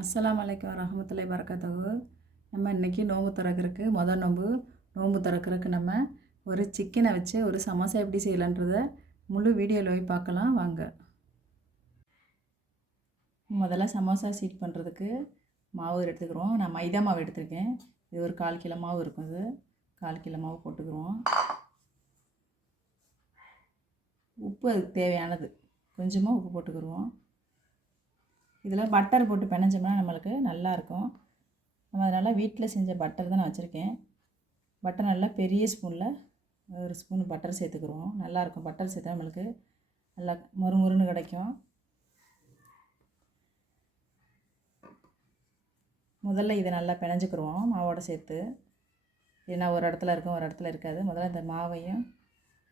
அஸ்ஸலாமு அலைக்கும் வரஹ்மத்துல்லாஹி வரகாத்துஹு. நம்ம இன்றைக்கி நோன்பு திறக்கிறதுக்கு நோன்பு திறக்கிறதுக்கு நம்ம ஒரு சிக்கனை வச்சு ஒரு சமோசா எப்படி செய்யலான்றதை முழு வீடியோவில் போய் பார்க்கலாம் வாங்க. முதல்ல சமோசா சீட் பண்ணுறதுக்கு மாவு எடுத்துக்கிறோம். நான் மைதா மாவு எடுத்துருக்கேன். இது ஒரு 1/4 கிலோ மாவு இருக்கும். இது 1/4 கிலோ மாவு போட்டுக்கிறோம். உப்பு அதுக்கு தேவையானது கொஞ்சமாக உப்பு போட்டுக்கிடுவோம். இதில் பட்டர் போட்டு பிணைஞ்சோம்னா நம்மளுக்கு நல்லாயிருக்கும். நம்ம அதனால் வீட்டில் செஞ்ச பட்டர் தான் நான் வச்சுருக்கேன். பட்டர் நல்லா பெரிய ஸ்பூனில் ஒரு ஸ்பூன் பட்டர் சேர்த்துக்குருவோம். நல்லாயிருக்கும். பட்டர் சேர்த்தா நம்மளுக்கு நல்லா மொறுமொறுன்னு கிடைக்கும். முதல்ல இதை நல்லா பிணைஞ்சிக்கிடுவோம் மாவோடு சேர்த்து. ஏன்னா ஒரு இடத்துல இருக்கும், ஒரு இடத்துல இருக்காது. முதல்ல இந்த மாவையும்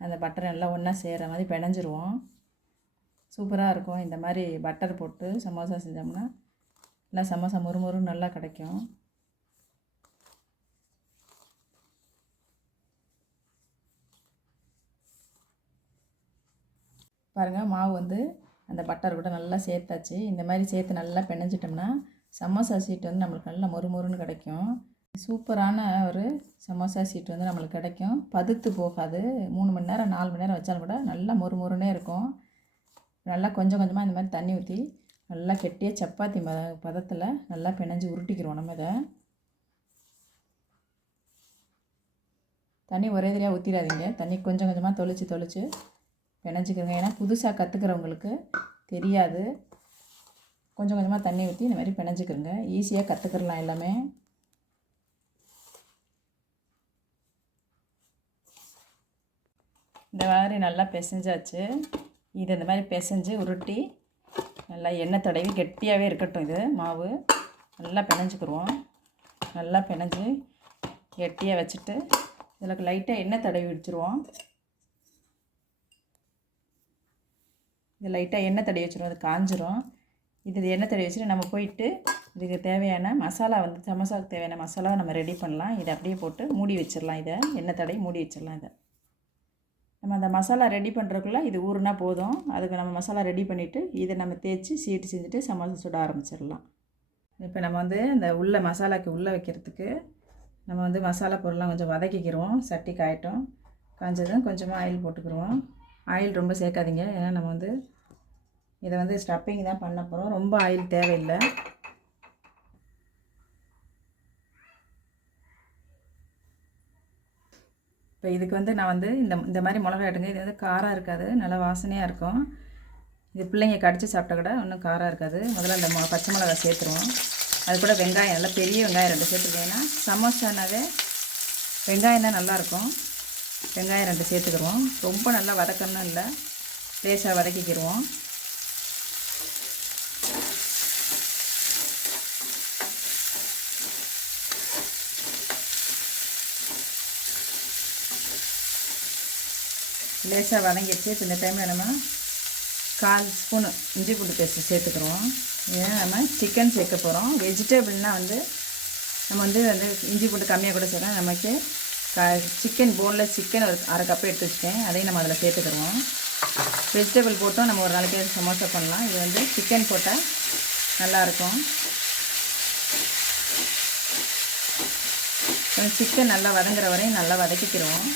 அந்த பட்டரை நல்லா ஒன்றா சேர்கிற மாதிரி பிணைஞ்சிருவோம். சூப்பராக இருக்கும். இந்த மாதிரி பட்டர் போட்டு சமோசா செஞ்சோம்னா நல்லா சமோசா மொறுமொறுன்னு நல்லா கிடைக்கும். பாருங்கள், மாவு வந்து அந்த பட்டர் கூட நல்லா சேர்த்தாச்சு. இந்த மாதிரி சேர்த்து நல்லா பிணைஞ்சிட்டோம்னா சமோசா சீட்டு வந்து நம்மளுக்கு நல்லா மொறுமொறுன்னு கிடைக்கும். சூப்பரான ஒரு சமோசா சீட்டு வந்து நம்மளுக்கு கிடைக்கும். பதுத்து போகாது. 3 மணி நேரம் 4 மணி நேரம் வச்சாலும் கூட நல்லா மொறுமொறுன்னே இருக்கும். நல்லா கொஞ்சம் கொஞ்சமாக இந்த மாதிரி தண்ணி ஊற்றி நல்லா கெட்டியாக சப்பாத்தி பதத்தில் நல்லா பிணைஞ்சி உருட்டிக்கிறோம். நம்ம இதை தண்ணி ஒரே தடவையாக ஊற்றிடாதீங்க. தண்ணி கொஞ்சம் கொஞ்சமாக தொளிச்சு பிணைஞ்சிக்கிறோங்க. ஏன்னா புதுசாக கற்றுக்கிறவங்களுக்கு தெரியாது. கொஞ்சம் கொஞ்சமாக தண்ணி ஊற்றி இந்த மாதிரி பிணைஞ்சிக்கிறோங்க. ஈஸியாக கற்றுக்கிறலாம் எல்லாமே. இந்த மாதிரி நல்லா பிசைஞ்சாச்சு. இதை இந்த மாதிரி பிசைஞ்சு உருட்டி நல்லா எண்ணெய் தடவி கெட்டியாகவே இருக்கட்டும். இது மாவு நல்லா பிணைஞ்சிக்கிடுவோம். நல்லா பிணைஞ்சி கெட்டியாக வச்சுட்டு இதில் லைட்டாக எண்ணெய் தடவி வச்சுருவோம். இது லைட்டாக எண்ணெய் தடவி வச்சுருவோம். அது காஞ்சிரும். இது எண்ணெய் தடவி வச்சுட்டு நம்ம போயிட்டு இதுக்கு தேவையான மசாலா வந்து சமோசாவுக்கு தேவையான மசாலாவை நம்ம ரெடி பண்ணலாம். இதை அப்படியே போட்டு மூடி வச்சிடலாம். இதை எண்ணெய் தடவி மூடி வச்சிடலாம். இதை நம்ம அந்த மசாலா ரெடி பண்ணுறதுக்குள்ளே இது ஊறுனா போதும். அதுக்கு நம்ம மசாலா ரெடி பண்ணிவிட்டு இதை நம்ம தேய்ச்சி சீட்டு செஞ்சுட்டு சமோசா சுட ஆரம்பிச்சிடலாம். இப்போ நம்ம வந்து இந்த உள்ள மசாலாவுக்கு உள்ளே வைக்கிறதுக்கு நம்ம வந்து மசாலா பொருள்லாம் கொஞ்சம் வதக்கிக்கிறோம். சட்டி காயட்டும். காய்ஞ்சதும் கொஞ்சமாக ஆயில் போட்டுக்கிடுவோம். ஆயில் ரொம்ப சேர்க்காதீங்க. ஏன்னா நம்ம வந்து இதை வந்து ஸ்டப்பிங் தான் பண்ண போகிறோம். ரொம்ப ஆயில் தேவையில்லை. இப்போ இதுக்கு வந்து நான் வந்து இந்த மாதிரி மிளகா எடுங்க. இது வந்து காரம் இருக்காது, நல்லா வாசனையாக இருக்கும். இது பிள்ளைங்க கடித்து சாப்பிட்டா கூட ஒன்றும் காரம் இருக்காது. முதல்ல இந்த பச்சை மிளகா சேர்த்துருவோம். அது கூட வெங்காயம், நல்லா பெரிய வெங்காயம் 2 சேர்த்துருக்கேன். ஏன்னா சமோசானாவே வெங்காயம் தான் நல்லாயிருக்கும். வெங்காயம் 2 சேர்த்துக்கிடுவோம். ரொம்ப நல்லா வதக்கணும் இல்லை, லேசாக வதக்கிக்கிடுவோம். லேசாக வதங்கிடுச்சு. இப்போ இந்த டைமில் நம்ம 1/4 ஸ்பூனு இஞ்சி பூண்டு பேஸ்ட்டு சேர்த்துக்கிறோம். ஏன்னா நம்ம சிக்கன் சேர்க்க போகிறோம். வெஜிடபிள்னால் வந்து நம்ம வந்து இஞ்சி பூண்டு கம்மியாக கூட சேர்க்கலாம். நமக்கு சிக்கன் போன்லெஸ் சிக்கன் ஒரு 1/2 கப்பு எடுத்து வச்சுட்டேன். அதையும் நம்ம அதில் சேர்த்துக்கிறோம். வெஜிடபிள் போட்டோம் நம்ம ஒரு நாளைக்கு சமோசா பண்ணலாம். இது வந்து சிக்கன் போட்டால் நல்லாயிருக்கும். சிக்கன் நல்லா வதங்குற வரையும் நல்லா வதக்கிக்கிறோம்.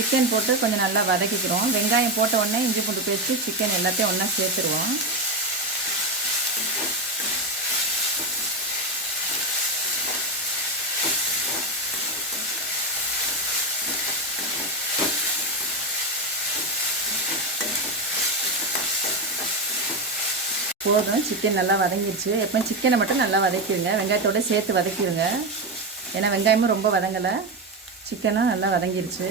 சிக்கன் போட்டு கொஞ்சம் நல்லா வதக்கிக்கிறோம். வெங்காயம் போட்ட உடனே இஞ்சி பூண்டு பேஸ்ட்டு சிக்கன் எல்லாத்தையும் ஒன்றா சேர்த்துருவோம். போதும், சிக்கன் நல்லா வதங்கிடுச்சு. எப்போ சிக்கனை மட்டும் நல்லா வதக்கிடுங்க. வெங்காயத்தோடு சேர்த்து வதக்கிடுங்க. ஏன்னா வெங்காயமும் ரொம்ப வதங்கலை, சிக்கனும் நல்லா வதங்கிடுச்சு.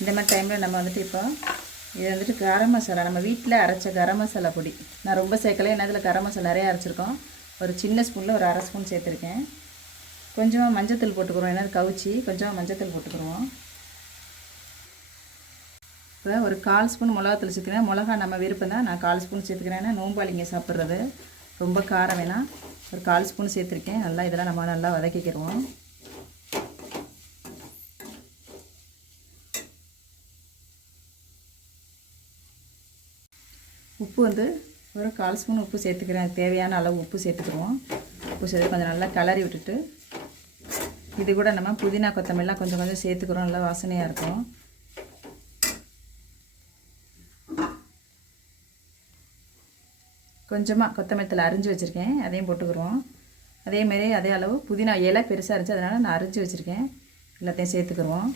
இந்த மாதிரி டைமில் நம்ம வந்துட்டு இப்போ இது வந்துட்டு கரம் மசாலா, நம்ம வீட்டில் அரைச்ச கரம் மசாலா பொடி. நான் ரொம்ப சேர்க்கலை, ஏன்னா இதில் கரம் மசாலா நிறையா அரைச்சிருக்கோம். ஒரு சின்ன ஸ்பூனில் ஒரு 1/2 ஸ்பூன் சேர்த்துருக்கேன். கொஞ்சமாக மஞ்சத்தூள் போட்டுக்கிறோம். ஏன்னா கவுச்சி கொஞ்சமாக மஞ்சத்தூள் போட்டுக்கிறோம். இப்போ ஒரு 1/4 ஸ்பூன் மிளகாத்தூள் சேர்த்துக்கிறேன். மிளகா நம்ம விருப்பம் தான். நான் 1/4 ஸ்பூன் சேர்த்துக்கிறேன். ஏன்னா நோம்பாளிங்க சாப்பிட்றது ரொம்ப காரம் வேணாம். ஒரு 1/4 ஸ்பூன் சேர்த்துருக்கேன். நல்லா இதெல்லாம் நம்ம நல்லா வதக்கிக்கிறோம். உப்பு வந்து ஒரு 1/4 ஸ்பூன் உப்பு சேர்த்துக்கிறேன். தேவையான அளவு உப்பு சேர்த்துக்குருவோம். உப்பு சேர்த்து கொஞ்சம் நல்லா கிளறி விட்டுட்டு இது கூட நம்ம புதினா கொத்தமல்லாம் கொஞ்சம் கொஞ்சம் சேர்த்துக்கிறோம். நல்லா வாசனையாக இருக்கும். கொஞ்சமாக கொத்தமல்லி தழை அரிஞ்சு வச்சுருக்கேன், அதையும் போட்டுக்கிறோம். அதேமாரி அதே அளவு புதினா இலை பெருசாக இருந்துச்சு, அதனால் நான் அரிஞ்சு வச்சுருக்கேன். எல்லாத்தையும் சேர்த்துக்குருவோம்.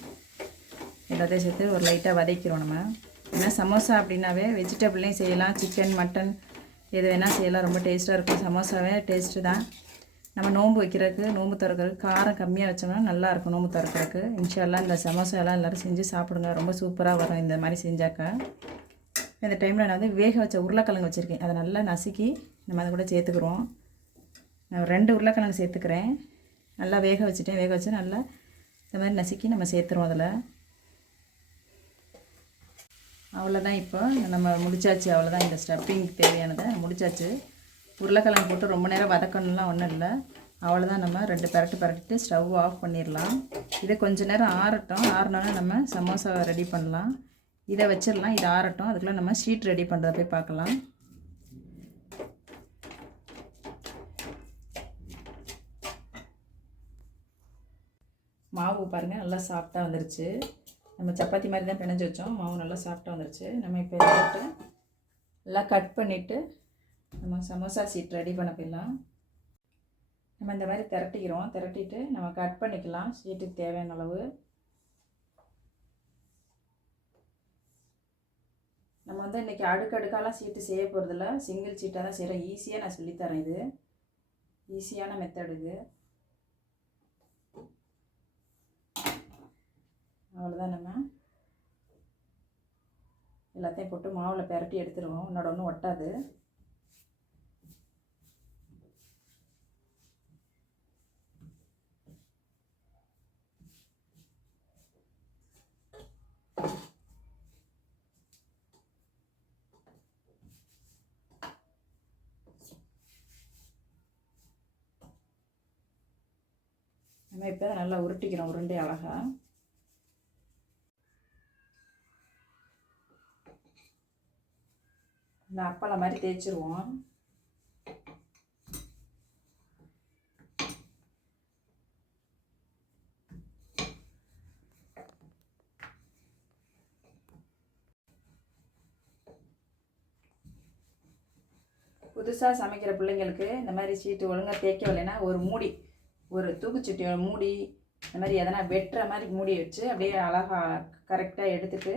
எல்லாத்தையும் சேர்த்து ஒரு லைட்டாக வதக்கிறோம். நம்ம ஏன்னா சமோசா அப்படின்னாவே வெஜிடபிள்லேயும் செய்யலாம், சிக்கன் மட்டன் எது வேணால் செய்யலாம். ரொம்ப டேஸ்ட்டாக இருக்கும். சமோசாவே டேஸ்ட்டு தான். நம்ம நோன்பு வைக்கிறதுக்கு, நோன்பு திறக்கிறதுக்கு காரம் கம்மியாக வச்சோம்னா நல்லாயிருக்கும். நோன்பு திறக்கிறதுக்கு இன்ஷால்லாம் இந்த சமோசாலாம் எல்லோரும் செஞ்சு சாப்பிடுங்க. ரொம்ப சூப்பராக வரும் இந்த மாதிரி செஞ்சாக்கா. இந்த டைமில் நான் வந்து வேக வச்ச உருளைக்கிழங்கு வச்சுருக்கேன், அதை நல்லா நசுக்கி நம்ம அதை கூட சேர்த்துக்குறோம். நான் 2 உருளைக்கிழங்கு சேர்த்துக்கிறேன். நல்லா வேக வச்சுட்டேன். வேக வச்சு நல்லா இந்த மாதிரி நசுக்கி நம்ம சேர்த்துருவோம் அதில். அவ்வளோதான். இப்போ நம்ம முடிச்சாச்சு. அவ்வளோதான். இந்த ஸ்டஃப்பிங்க்கு தேவையானதை முடிச்சாச்சு. உருளைக்கிழங்கு போட்டு ரொம்ப நேரம் வதக்கணும்லாம் ஒன்றும் இல்லை. அவ்வளோதான். நம்ம 2 பரட்டிட்டு ஸ்டவ் ஆஃப் பண்ணிடலாம். இதை கொஞ்சம் நேரம் ஆறட்டும். ஆறினோன்னா நம்ம சமோசாவை ரெடி பண்ணலாம். இதை வச்சிடலாம். இது ஆறட்டும். அதுக்குள்ளே நம்ம ஷீட் ரெடி பண்ணுறத போய் பார்க்கலாம். மாவு பாருங்கள் நல்லா சாஃப்டாக வந்துருச்சு. நம்ம சப்பாத்தி மாதிரி தான் பிணைஞ்சு வச்சோம். மாவு நல்லா சாஃப்டாக வந்துருச்சு. நம்ம இப்போ இதை போட்டு நல்லா கட் பண்ணிவிட்டு நம்ம சமோசா ஷீட் ரெடி பண்ண போயிடலாம். நம்ம இந்த மாதிரி திரட்டிக்கிறோம். திரட்டிட்டு நம்ம கட் பண்ணிக்கலாம் ஷீட்டுக்கு தேவையான அளவு. நம்ம வந்து இன்றைக்கி அடுக்கடுக்காலாம் சீட்டு செய்ய போகிறதில்ல, சிங்கிள் சீட்டாக தான் செய்கிறோம். ஈஸியாக நான் சொல்லித்தரேன். இது ஈஸியான மெத்தட் இது. அவ்வளோதான். நம்ம எல்லாத்தையும் போட்டு மாவில் பெரட்டி எடுத்துருவோம். ஒன்றோட ஒன்று ஒட்டாது. நம்ம இப்போ நல்லா உருட்டிக்கிறோம். உருண்டை அழகா இந்த அப்பளம் மாதிரி தேய்ச்சிருவோம். புதுசாக சமைக்கிற பிள்ளைங்களுக்கு இந்த மாதிரி சீட்டு ஒழுங்காக தேய்க்கவில்லைன்னா ஒரு தூக்குச்சட்டியோட மூடி இந்த மாதிரி எதனா வெட்டுற மாதிரி மூடி வச்சு அப்படியே அழகாக கரெக்டாக எடுத்துகிட்டு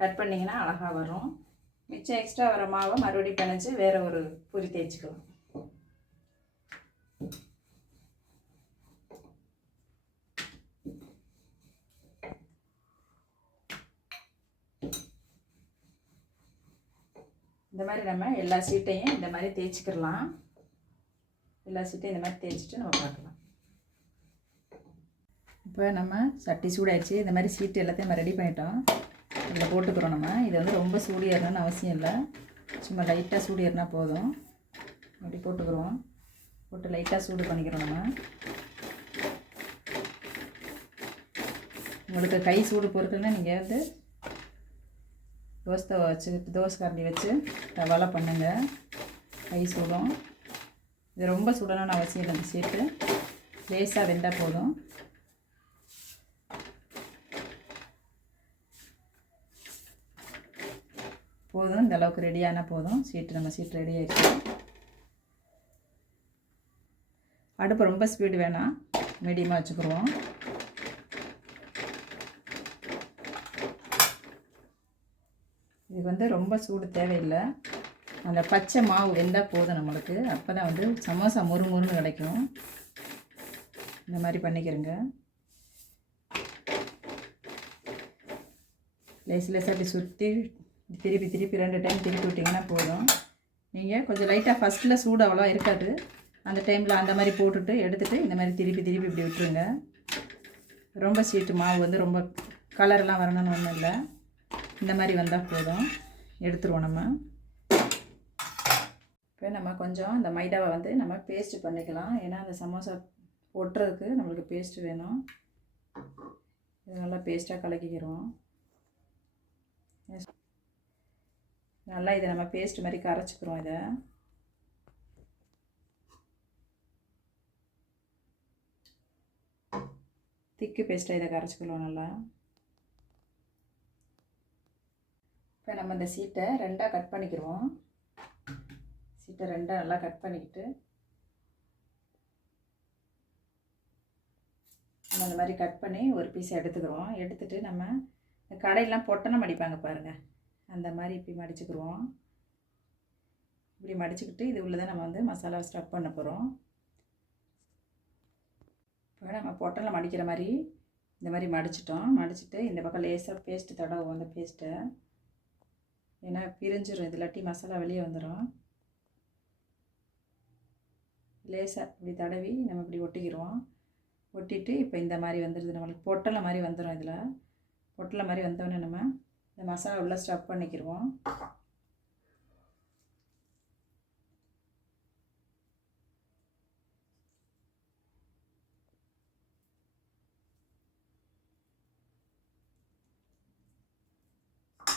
கட் பண்ணிங்கன்னா அழகாக வரும். மிச்சம் எக்ஸ்ட்ரா வர மாவை மறுபடியும் பிணைச்சி வேறு ஒரு பூரி தேய்ச்சிக்கலாம். இந்த மாதிரி நம்ம எல்லா சீட்டையும் இந்த மாதிரி தேய்ச்சிக்கலாம். எல்லா சீட்டையும் இந்த மாதிரி தேய்ச்சிட்டு நம்ம பார்க்கலாம். இப்போ நம்ம சட்டி சூடாயிடுச்சு. இந்த மாதிரி சீட்டு எல்லாத்தையும் நம்ம ரெடி பண்ணிட்டோம். இதில் போட்டுக்கிறோம். நம்ம இது வந்து ரொம்ப சூடு ஏறணும்னு அவசியம் இல்லை, சும்மா லைட்டாக சூடு ஏறினா போதும். அப்படி போட்டுக்கிறோம். போட்டு லைட்டாக சூடு பண்ணிக்கிறோம். நம்ம உங்களுக்கு கை சூடு பொறுக்குன்னா நீங்கள் வந்து தோசை வச்சுக்கிட்டு தோசை கரண்டி வச்சு தவால பண்ணுங்கள். கை சூடும். இது ரொம்ப சுடணும்னு அவசியம் இல்லை. இந்த சீட்டு லேசாக வெந்தால் போதும். இந்த அளவுக்கு ரெடியான போதும். நம்ம சீட் ரெடி ஆகிடுச்சு. அடுப்பு ரொம்ப ஸ்பீடு வேணாம், மீடியமாக வச்சுக்கிடுவோம். இது வந்து ரொம்ப சூடு தேவையில்லை. அந்த பச்சை மாவு வெந்தால் போதும் நம்மளுக்கு. அப்போ தான் வந்து சமோசா முறுமுறுன்னு கிடைக்கும். இந்த மாதிரி பண்ணிக்கிறேங்க. லேசாக அப்படி சுற்றி திருப்பி 2 டைம் திருப்பி விட்டிங்கன்னா போதும். நீங்கள் கொஞ்சம் லைட்டாக ஃபஸ்ட்டில் சூடு அவ்வளோ இருக்காது. அந்த டைமில் அந்த மாதிரி போட்டுட்டு எடுத்துகிட்டு இந்த மாதிரி திருப்பி இப்படி விட்டுருங்க. ரொம்ப சீட்டு மாவு வந்து ரொம்ப கலரெலாம் வரணும்னு ஒன்றும் இல்லை. இந்த மாதிரி வந்தால் போதும். எடுத்துருவோம். நம்ம இப்போ நம்ம கொஞ்சம் இந்த மைதாவை வந்து நம்ம பேஸ்ட்டு பண்ணிக்கலாம். ஏன்னா அந்த சமோசா ஒட்டுறதுக்கு நம்மளுக்கு பேஸ்ட்டு வேணும். இது நல்லா பேஸ்ட்டாக கலக்கிக்கிறோம். நல்லா இதை நம்ம பேஸ்ட் மாதிரி கரைச்சிக்கிறோம். இதை திக்கு பேஸ்ட்டாக இதை கரைச்சிக்கலாம் நல்லா. இப்போ நம்ம இந்த சீட்டை ரெண்டாக கட் பண்ணிக்கிறோம். சீட்டை ரெண்டாக நல்லா கட் பண்ணிக்கிட்டு நம்ம இந்த மாதிரி கட் பண்ணி ஒரு பீஸ் எடுத்துக்கிறோம். எடுத்துகிட்டு நம்ம இந்த கடையெல்லாம் பொட்டனை மடிப்பாங்க பாருங்கள், அந்த மாதிரி இப்படி மடிச்சுக்கிறோம். இப்படி மடிச்சுக்கிட்டு இது உள்ளதான் நம்ம வந்து மசாலா ஸ்டஃப் பண்ண போகிறோம். இப்போ நம்ம பொட்டனில் மடிக்கிற மாதிரி இந்த மாதிரி மடிச்சிட்டோம். மடிச்சுட்டு இந்த பக்கம் லேசாக பேஸ்ட்டு தடவும். அந்த பேஸ்ட்டை ஏன்னா பிரிஞ்சிடும், இது இல்லாட்டி மசாலா வெளியே வந்துடும். லேசாக இப்படி தடவி நம்ம இப்படி ஒட்டிக்கிறோம். ஒட்டிட்டு இப்போ இந்த மாதிரி வந்துடுது, நம்மளுக்கு பொட்டலை மாதிரி வந்துடும். இதில் பொட்டலை மாதிரி வந்தோடனே நம்ம இந்த மசாலா உள்ளே ஸ்டஃப் பண்ணிக்கிடுவோம்.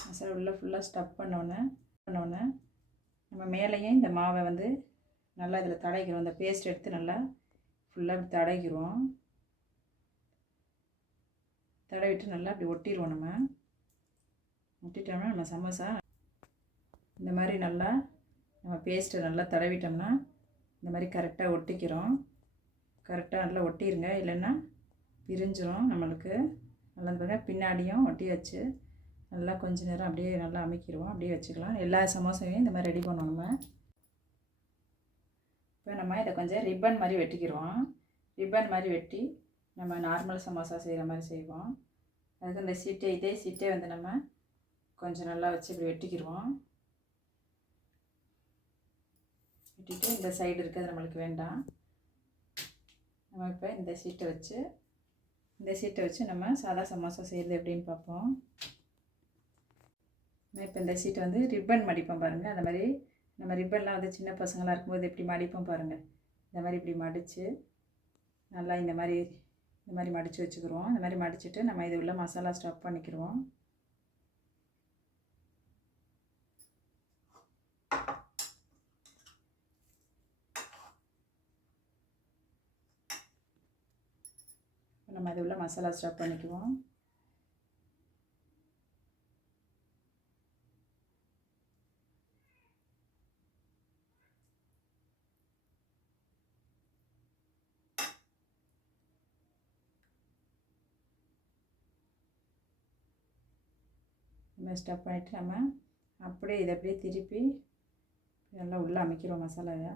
மசாலா உள்ளே ஃபுல்லாக ஸ்டஃப் பண்ணோன்னே நம்ம மேலேயும் இந்த மாவை வந்து நல்லா இதில் தடவிக்கிறோம். இந்த பேஸ்ட் எடுத்து நல்லா ஃபுல்லாக தடவிக்கிறோம். தடவிட்டு நல்லா அப்படி ஒட்டிடுவோம். நம்ம ஒட்டிட்டோம்னா நம்ம சமோசா இந்த மாதிரி நல்லா நம்ம பேஸ்ட்டை நல்லா தடவிட்டோம்னா இந்த மாதிரி கரெக்டாக ஒட்டிக்கிறோம். கரெக்டாக நல்லா ஒட்டிடுங்க, இல்லைன்னா பிரிஞ்சிடும் நம்மளுக்கு. நல்லா பின்னாடியும் ஒட்டி வச்சு நல்லா கொஞ்ச நேரம் அப்படியே நல்லா அமைக்கிடுவோம். அப்படியே வச்சுக்கலாம். எல்லா சமோசாவையும் இந்த மாதிரி ரெடி பண்ணுவோம். நம்ம இப்போ நம்ம இதை கொஞ்சம் ரிப்பன் மாதிரி வெட்டிக்கிடுவோம். ரிப்பன் மாதிரி வெட்டி நம்ம நார்மல் சமோசா செய்கிற மாதிரி செய்வோம். அதுக்கு இந்த இதே சீட்டே வந்து நம்ம கொஞ்சம் நல்லா வச்சு இப்படி வெட்டிக்கிடுவோம். வெட்டிட்டு இந்த சைடு இருக்கிறது நம்மளுக்கு வேண்டாம். நம்ம இப்போ இந்த சீட்டை வச்சு நம்ம சாதா சமோசா செய்கிறது எப்படின்னு பார்ப்போம். இப்போ இந்த சீட்டை வந்து ரிப்பன் மடிப்போம் பாருங்கள். அந்த மாதிரி நம்ம ரிப்பன்லாம் வந்து சின்ன பசங்களாக இருக்கும்போது எப்படி மடிப்போம் பாருங்கள். இந்த மாதிரி இப்படி மடித்து நல்லா இந்த மாதிரி மடித்து வச்சுக்கிறோம். இந்த மாதிரி மடிச்சுட்டு நம்ம இது உள்ள மசாலா ஸ்டஃப் பண்ணிக்கிடுவோம். நம்ம இது உள்ள மசாலா ஸ்டஃப் பண்ணிக்குவோம். நம்ம ஸ்டஃப் பண்ணிவிட்டு நம்ம அப்படியே இதை அப்படியே திருப்பி நல்லா உள்ளே அமைக்கிறோம் மசாலாவை.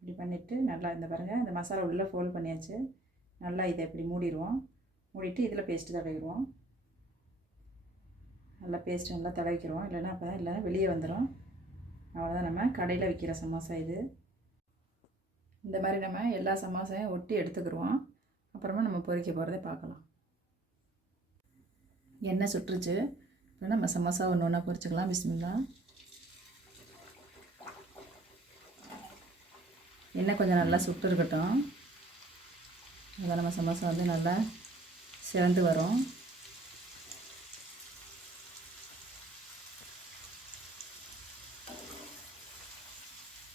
இப்படி பண்ணிவிட்டு நல்லா இந்த பாருங்கள், இந்த மசாலா உள்ளே ஃபோல்ட் பண்ணியாச்சு. நல்லா இதை இப்படி மூடிடுவோம். மூடிட்டு இதில் பேஸ்ட்டு தடவிடுவோம். நல்லா பேஸ்ட்டு நல்லா தடவிக்கிறோம், இல்லைன்னா அப்போ தான் இல்லை வெளியே வந்துடும். அவ்வளோதான், நம்ம கடையில் விற்கிற சமோசா இது. இந்த மாதிரி நம்ம எல்லா சமோசாவையும் ஒட்டி எடுத்துக்கிடுவோம். அப்புறமா நம்ம பொரிக்க போகிறத பார்க்கலாம். எண்ணெய் சுட்டுருச்சு. இப்போ நம்ம சமோசா ஒன்று ஒன்றா பொரிச்சுக்கலாம். பிஸ்மில்லா. எண்ணெய் கொஞ்சம் நல்லா சுட்டு இருக்கட்டும். அதான் நம்ம சமோசா வந்து நல்லா சிவந்து வரும்.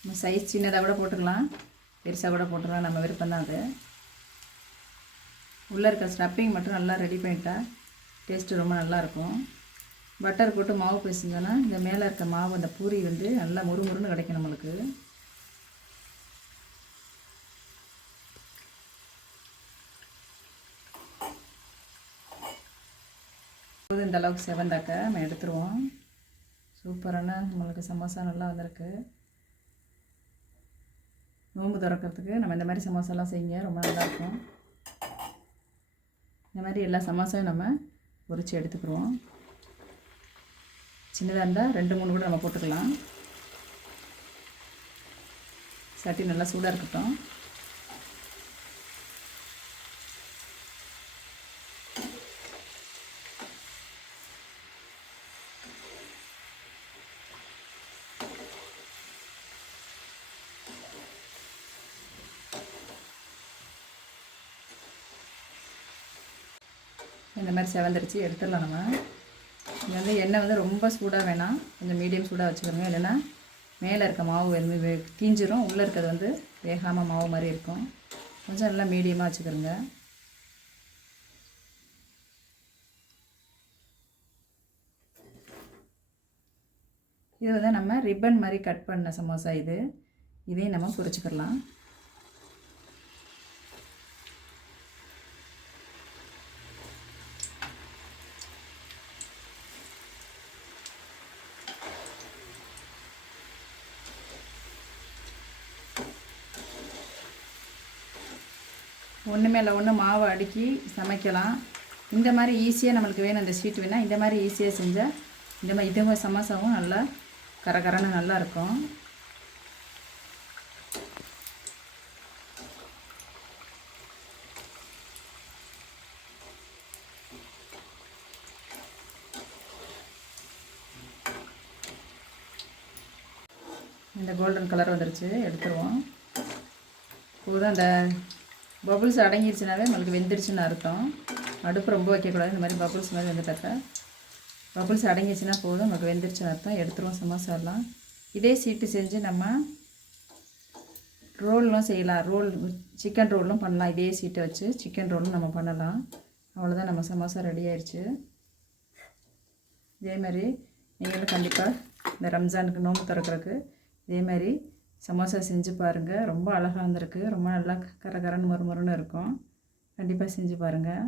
நம்ம சைஸ் சின்னதாக கூட போட்டுக்கலாம், பெருசாக கூட போட்டுக்கலாம், நம்ம விருப்பம் தான் அது. உள்ளே இருக்க ஸ்டப்பிங் மட்டும் நல்லா ரெடி பண்ணிட்டா டேஸ்ட்டு ரொம்ப நல்லாயிருக்கும். பட்டர் போட்டு மாவு பேசுங்கன்னா இந்த மேலே இருக்க மாவு அந்த பூரி வந்து நல்லா முறுமுறுன்னு கிடைக்கும் நம்மளுக்கு. இந்த அளவுக்கு செவந்தாக்க நம்ம எடுத்துருவோம். சூப்பரான நம்மளுக்கு சமோசா நல்லா வந்திருக்கு. நோம்பு திறக்கிறதுக்கு நம்ம இந்த மாதிரி சமோசாலாம் செய்யுங்க, ரொம்ப நல்லாயிருக்கும். இந்த மாதிரி எல்லா சமோசாவும் நம்ம பொரித்து எடுத்துக்கிறோம். சின்னதாக இருந்தால் 2-3 கூட நம்ம போட்டுக்கலாம். சட்டி நல்லா சூடாக இருக்கட்டும். இந்த மாதிரி செவந்துருச்சு, எடுத்துடலாம் நம்ம. இது வந்து எண்ணெய் வந்து ரொம்ப சூடாக வேணாம், கொஞ்சம் மீடியம் சூடாக வச்சுக்கோங்க. இல்லைன்னா மேலே இருக்க மாவு வந்து தீஞ்சிரும், உள்ளே இருக்கிறது வந்து வேகாமல் மாவு மாதிரி இருக்கும். கொஞ்சம் நல்லா மீடியமாக வச்சுக்கிறோங்க. இது வந்து நம்ம ரிப்பன் மாதிரி கட் பண்ண சமோசா இது. இதையும் நம்ம பொரிச்சுக்கிடலாம். ஒன்று மேலே ஒன்று மாவை அடுக்கி சமைக்கலாம். இந்த மாதிரி ஈஸியாக நம்மளுக்கு வேணும், இந்த ஸ்வீட் வேணால் இந்த மாதிரி ஈஸியாக செஞ்சால் இந்த மாதிரி இதுவும் சமோசாவும் நல்லா கரகரன்னு நல்லா இருக்கும். இந்த கோல்டன் கலர் வந்துருச்சு, எடுத்துருவோம். இப்போதான் அந்த பபுள்ஸ் அடங்கிடுச்சுனாவே நம்மளுக்கு வெந்துருச்சுன்னு அர்த்தம். அடுப்பு ரொம்ப வைக்கக்கூடாது, இந்த மாதிரி பபுள்ஸ் மாதிரி வந்துட்டாக்கா பபுள்ஸ் அடங்கிடுச்சுன்னா போதும், நமக்கு வெந்துருச்சுன்னு அர்த்தம். எடுத்துருவோம் சமோசாலாம். இதே சீட்டு செஞ்சு நம்ம ரோல்லாம் செய்யலாம். சிக்கன் ரோலும் பண்ணலாம். இதே சீட்டை வச்சு சிக்கன் ரோலும் நம்ம பண்ணலாம். அவ்வளோதான், நம்ம சமோசா ரெடி ஆயிடுச்சு. இதே மாதிரி நீங்களும் கண்டிப்பாக இந்த ரம்ஜானுக்கு நோம்பு திறக்கிறதுக்கு இதே மாதிரி சமோசா செஞ்சு பாருங்கள். ரொம்ப அழகாக வந்திருக்கு, ரொம்ப நல்லா கரகரன்னு மொறுமொறுன்னு இருக்கும். கண்டிப்பாக செஞ்சு பாருங்கள்.